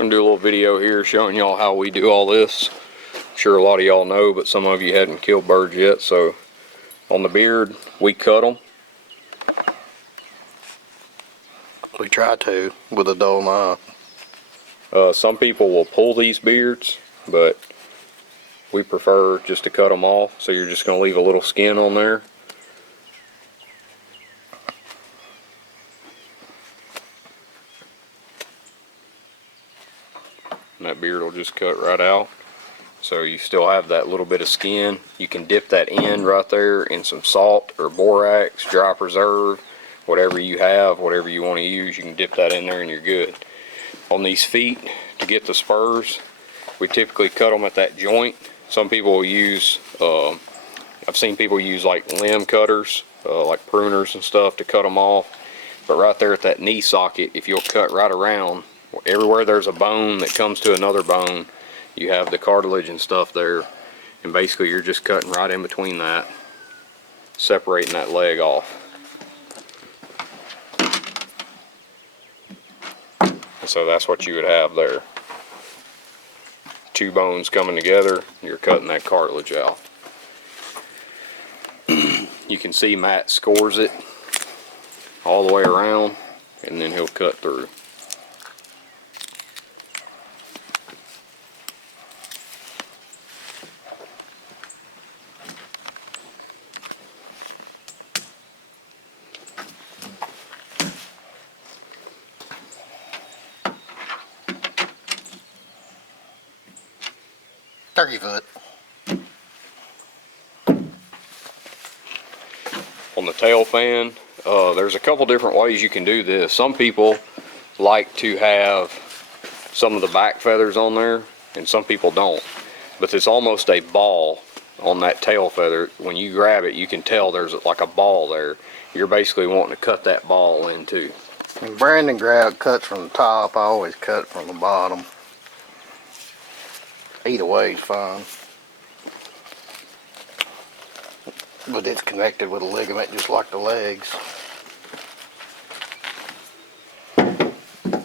I'm gonna do a little video here showing y'all how we do all this. I'm sure a lot of y'all know, but some of you hadn't killed birds yet. So on the beard, we cut them. We try to with a dull knife. Some people will pull these beards, but we prefer just to cut them off. So you're just gonna leave a little skin on there. And that beard will just cut right out. So you still have that little bit of skin. You can dip that end right there in some salt or borax, dry preserve, whatever you have, whatever you want to use, you can dip that in there and you're good. On these feet, to get the spurs, we typically cut them at that joint. Some people will use, I've seen people use like limb cutters, like pruners and stuff to cut them off. But right there at that knee socket, if you'll cut right around, everywhere there's a bone that comes to another bone, you have the cartilage and stuff there. And basically you're just cutting right in between that, separating that leg off. And so that's what you would have there. Two bones coming together, you're cutting that cartilage out. You can see Matt scores it all the way around, and then he'll cut through. Turkey foot. On the tail fan, there's a couple different ways you can do this. Some people like to have some of the back feathers on there, and some people don't. But there's almost a ball on that tail feather. When you grab it, you can tell there's like a ball there. You're basically wanting to cut that ball in too. When Brandon cuts from the top, I always cut from the bottom. Either way is fine. But it's connected with a ligament just like the legs. And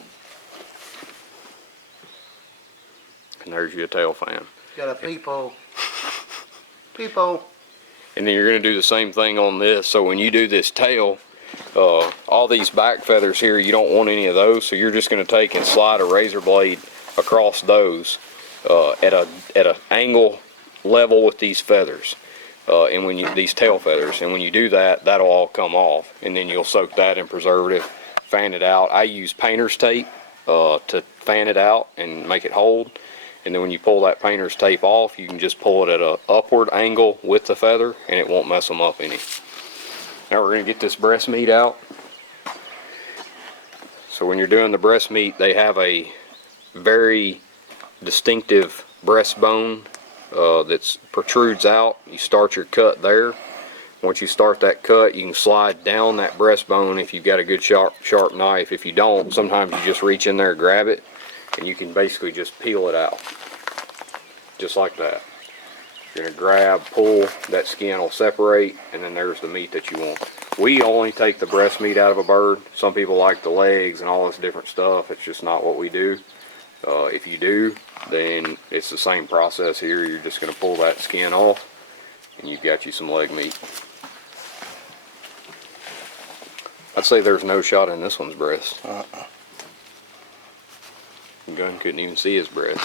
there's your tail fan. Got a peephole. Peephole. And then you're going to do the same thing on this. So when you do this tail, all these back feathers here, you don't want any of those. So you're just going to take and slide a razor blade across those at an angle level with these feathers. And when you, these tail feathers, and when you do that, that'll all come off, and then you'll soak that in preservative, fan it out. I use painter's tape to fan it out and make it hold, and then when you pull that painter's tape off, you can just pull it at an upward angle with the feather, and it won't mess them up any. Now we're going to get this breast meat out. So when you're doing the breast meat, they have a very distinctive breastbone that protrudes out. You start your cut there. Once you start that cut, you can slide down that breastbone if you've got a good sharp knife. If you don't, sometimes you just reach in there, grab it, and you can basically just peel it out, just like that. You're gonna grab, pull, that skin will separate, and then there's the meat that you want. We only take the breast meat out of a bird. Some people like the legs and all this different stuff. It's just not what we do. If you do, then it's the same process here. You're just going to pull that skin off, and you've got you some leg meat. I'd say there's no shot in this one's breast. The gun couldn't even see his breast.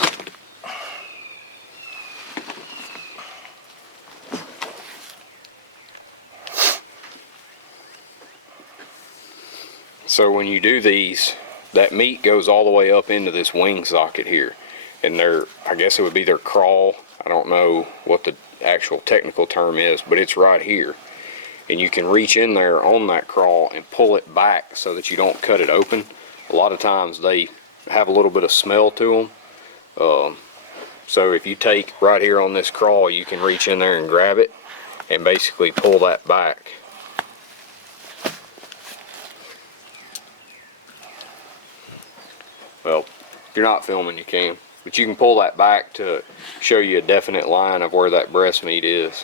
So when you do these, that meat goes all the way up into this wing socket here, and I guess it would be their crawl. I don't know what the actual technical term is, but it's right here, and you can reach in there on that crawl and pull it back so that you don't cut it open. A lot of times they have a little bit of smell to them, so if you take right here on this crawl, you can reach in there and grab it and basically pull that back. Well, if you're not filming, you can. But you can pull that back to show you a definite line of where that breast meat is.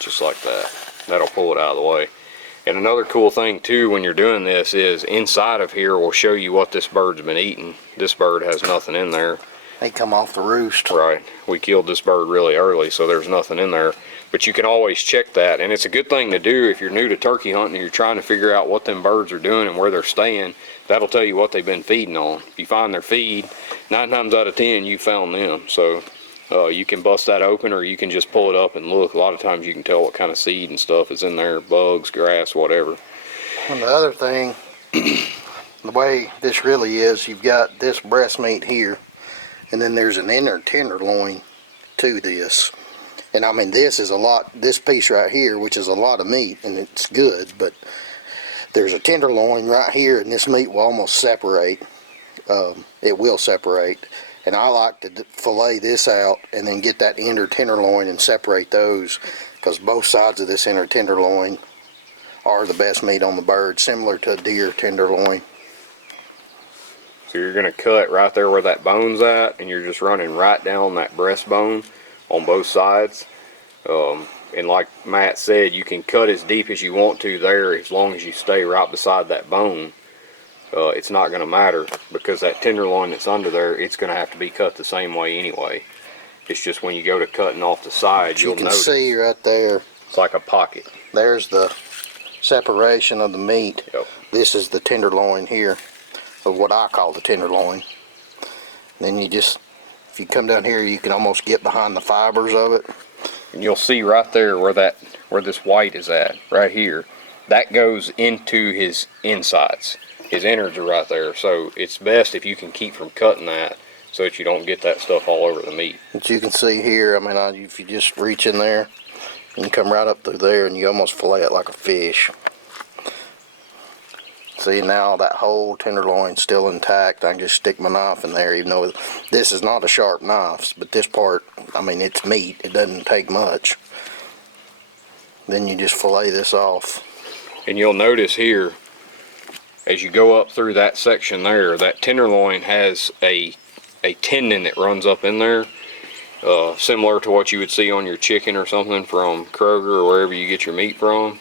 Just like that. That'll pull it out of the way. And another cool thing too when you're doing this is inside of here will show you what this bird's been eating. This bird has nothing in there. They come off the roost. Right. We killed this bird really early, so there's nothing in there. But you can always check that, and it's a good thing to do if you're new to turkey hunting and you're trying to figure out what them birds are doing and where they're staying. That'll tell you what they've been feeding on. If you find their feed, 9 times out of 10 you found them. So you can bust that open, or you can just pull it up and look. A lot of times you can tell what kind of seed and stuff is in there, bugs, grass, whatever. And the other thing, the way this really is, you've got this breast meat here, and then there's an inner tenderloin to this. And I mean, this is a lot, this piece right here, which is a lot of meat, and it's good, but there's a tenderloin right here, and this meat will almost separate. It will separate. And I like to fillet this out and then get that inner tenderloin and separate those, because both sides of this inner tenderloin are the best meat on the bird, similar to a deer tenderloin. So you're going to cut right there where that bone's at, and you're just running right down that breastbone on both sides. And like Matt said, you can cut as deep as you want to there as long as you stay right beside that bone. It's not going to matter, because that tenderloin that's under there, it's going to have to be cut the same way anyway. It's just when you go to cutting off the side, you'll notice. You can see right there. It's like a pocket. There's the separation of the meat. Yep. This is the tenderloin here, of what I call the tenderloin. Then you just, if you come down here, you can almost get behind the fibers of it. And you'll see right there where this white is at, right here. That goes into his insides. His innards are right there, so it's best if you can keep from cutting that so that you don't get that stuff all over the meat. But you can see here, I mean, if you just reach in there, you can come right up through there and you almost fillet it like a fish. See, now that whole tenderloin's still intact. I can just stick my knife in there, even though this is not a sharp knife, but this part, I mean, it's meat. It doesn't take much. Then you just fillet this off. And you'll notice here, as you go up through that section there, that tenderloin has a tendon that runs up in there, similar to what you would see on your chicken or something from Kroger or wherever you get your meat from.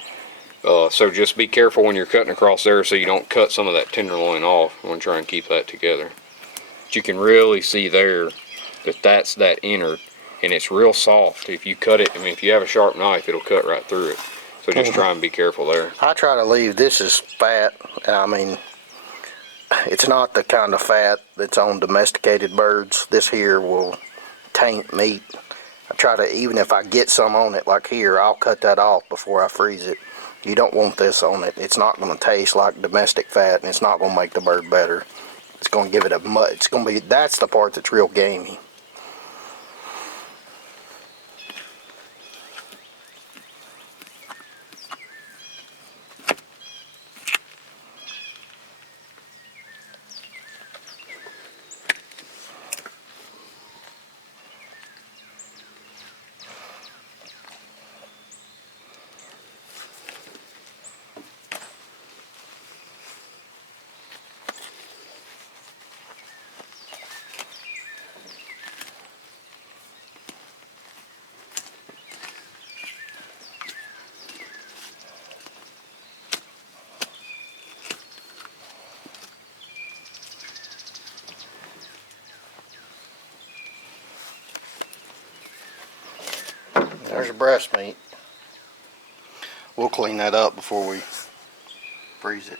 So just be careful when you're cutting across there so you don't cut some of that tenderloin off. You want to try and keep that together. But you can really see there that that's that innard, and it's real soft. If you cut it, I mean, if you have a sharp knife, it'll cut right through it. So just try and be careful there. I try to leave this as fat, and I mean, it's not the kind of fat that's on domesticated birds. This here will taint meat. I try to, even if I get some on it, like here, I'll cut that off before I freeze it. You don't want this on it. It's not going to taste like domestic fat, and it's not going to make the bird better. It's going to give it it's going to be, that's the part that's real gamey. There's your breast meat. We'll clean that up before we freeze it.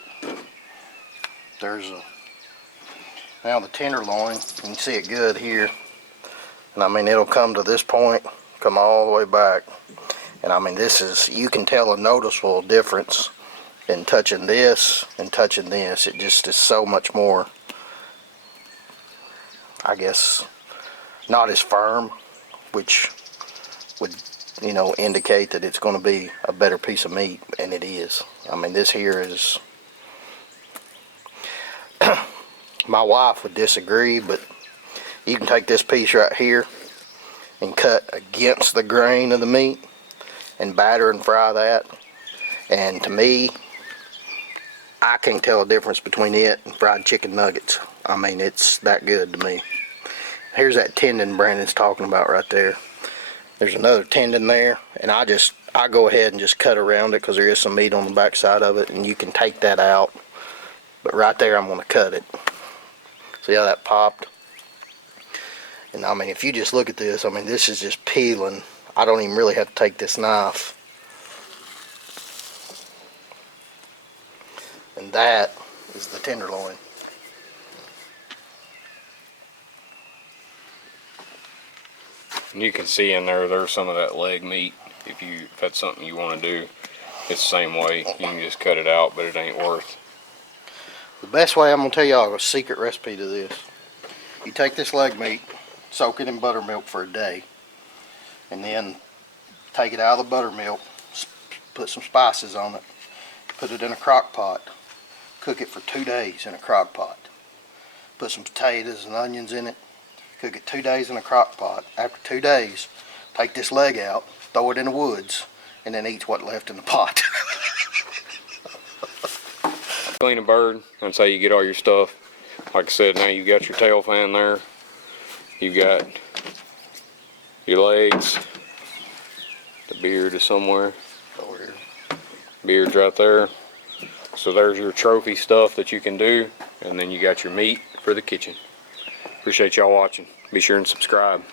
Now the tenderloin, you can see it good here. And I mean, it'll come to this point, come all the way back. And I mean, this is, you can tell a noticeable difference in touching this and touching this. It just is so much more, I guess, not as firm, which would, you know, indicate that it's going to be a better piece of meat, and it is. I mean, this here is, my wife would disagree, but you can take this piece right here and cut against the grain of the meat and batter and fry that, and to me, I can't tell a difference between it and fried chicken nuggets. I mean, it's that good to me. Here's that tendon Brandon's talking about right there. There's another tendon there, and I I go ahead and just cut around it because there is some meat on the back side of it, and you can take that out. But right there, I'm going to cut it. See how that popped? And I mean, if you just look at this, I mean, this is just peeling. I don't even really have to take this knife. And that is the tenderloin. And you can see in there, there's some of that leg meat. If that's something you want to do, it's the same way. You can just cut it out, but it ain't worth. The best way, I'm going to tell y'all a secret recipe to this. You take this leg meat, soak it in buttermilk for a day, and then take it out of the buttermilk, put some spices on it, put it in a crock pot, cook it for 2 days in a crock pot. Put some potatoes and onions in it, cook it 2 days in a crock pot. After 2 days, take this leg out, throw it in the woods, and then eat what's left in the pot. Clean a bird, that's how you get all your stuff. Like I said, now you've got your tail fan there. You've got your legs. The beard is somewhere. Over here. Beard's right there. So there's your trophy stuff that you can do, and then you got your meat for the kitchen. Appreciate y'all watching. Be sure and subscribe.